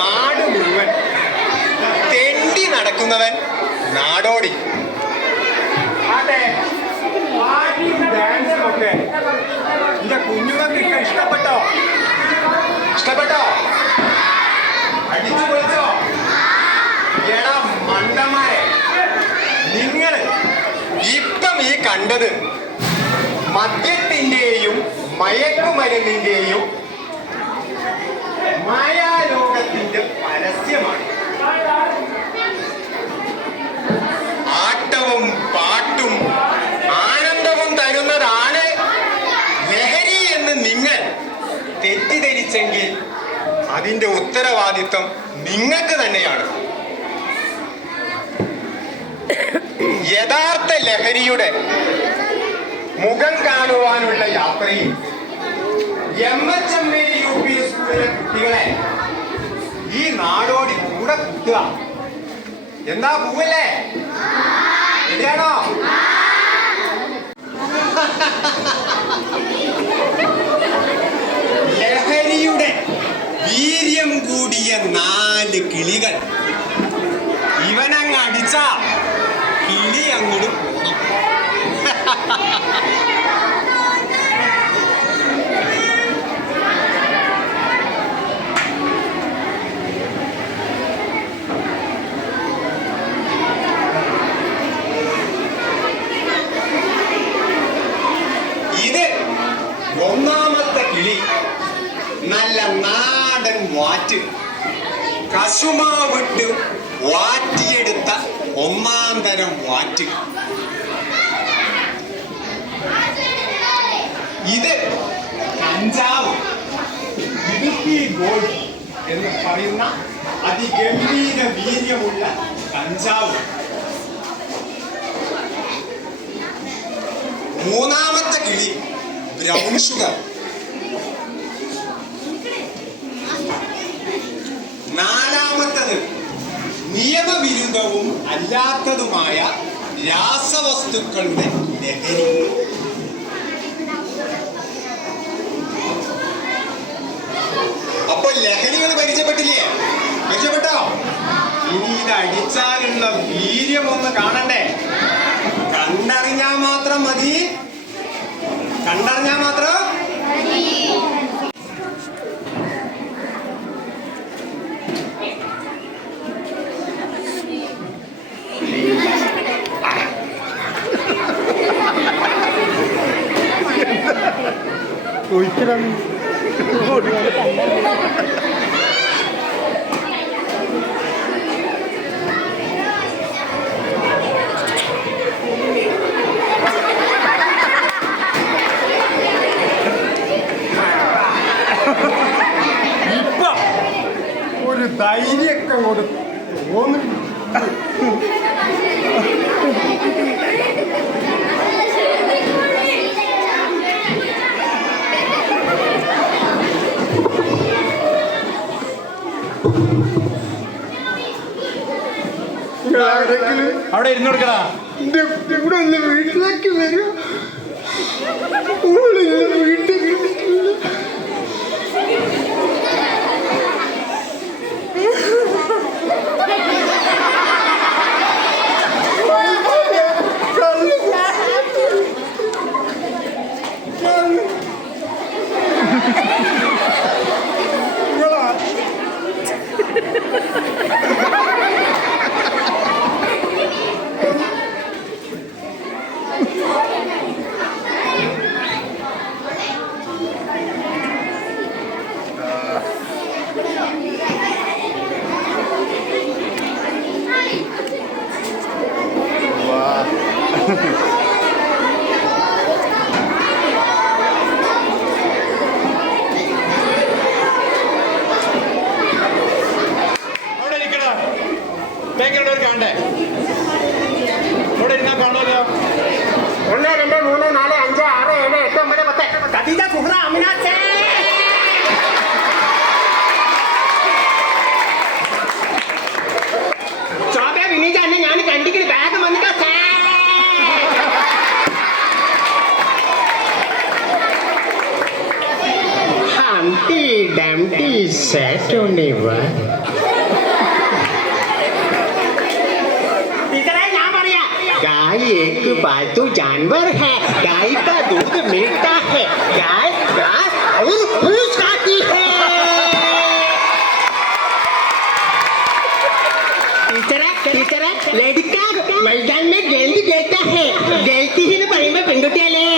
നാട് മുഴുവൻ തെണ്ടി നടക്കുന്നവൻ നാടോടി. അതെ, പാട്ടിയും ഡാൻസും ഒക്കെ എന്റെ കുഞ്ഞുങ്ങൾക്ക് ഇഷ്ടപ്പെട്ടോ? ഇഷ്ടപ്പെട്ടോ? അടിച്ചു പൊളിച്ചോ? എടാ മണ്ടന്മാരെ, നിങ്ങൾ ഇപ്പം ഈ കണ്ടത് മദ്യത്തിന്റെയും മയക്കുമരുന്നിന്റെയും മായാലോകത്തിന്റെ പരസ്യമാണ്. ആട്ടവും പാട്ടും ആനന്ദവും തരുന്നതാണ് ലഹരി എന്ന് നിങ്ങൾ തെറ്റിദ്ധരിച്ചെങ്കിൽ അതിന്റെ ഉത്തരവാദിത്വം നിങ്ങൾക്ക് തന്നെയാണ്. യഥാർത്ഥ ലഹരിയുടെ മുഖം കാണുവാനുള്ള യാത്രയിൽ MHMA UP സ്കൂളിലെ കുട്ടികളെ ഈ നാടോടി കൂടെ കൂട്ടുക. എന്താ പോവല്ലേ? ശരിയാണോ? ലഹരിയുടെ വീര്യം കൂടിയ 4 കിളികൾ ഇവനങ്ങ് അടിച്ച കിളി അങ്ങോട്ട് പോണം. ഇത് ഒന്നാമത്തെ കിളി നല്ല നാടൻ വാറ്റ്, കശുമാവിട്ട് വാറ്റിയെടുത്ത ഒന്നാം തരം വാറ്റ്. ഇത് കഞ്ചാവ്, ഇടുക്കി ഗോൾഡ് എന്ന് പറയുന്ന അതിഗംഭീര വീര്യമുള്ള കഞ്ചാവ്. മൂന്നാമത്തെ കിളി ബ്രൗൺ ഷുഗർ. നാലാമത്തത് നിയമവിരുദ്ധവും അല്ലാത്തതുമായ രാസവസ്തുക്കളുടെ ലഹരി. അപ്പൊ ലഹരികൾ പരിചയപ്പെട്ടില്ലേ? പരിചയപ്പെട്ടോ? ഇനി ഇത് അടിച്ചാലുള്ള വീര്യം ഒന്ന് കാണണ്ടേ? കണ്ടറിഞ്ഞാ മാത്രം മതി. കണ്ടറിഞ്ഞാ മാത്രം. ഒരിക്കലും ഇപ്പൊ ഒരു ധൈര്യമൊക്കെ കൊടുത്തു തോന്നും. അവിടെ ഇരുന്ന് കൊടുക്കടാ. ഇവിടെ ഒന്ന് വീട്ടിലേക്ക് വരൂ. വീട്ടിൽ കാണണ്ടേ? ഇവിടെ ഇരുന്നാ കാണുമല്ലോ. 1 2 3 4 5 6 7 8 9 10 ഖദീജ സുഹറ അമിന ചോബേ വിനീജ എന്നെ ഞാൻ കണ്ടിട്ട് ബാഗ് വന്നിട്ടാ ഹംടി ഡംടി സാറ്റോണ്ടേ വാ गाय एक पालतू जानवर है, गाय का दूध मिलता है, गाय घास और फूस खाती है। तीसरा लड़का मैदान में गेंद देता है, गेंदती ही पानी में पेंडुटिया ले।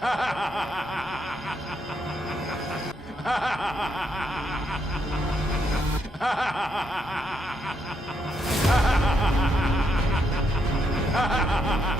Ha ha ha ha!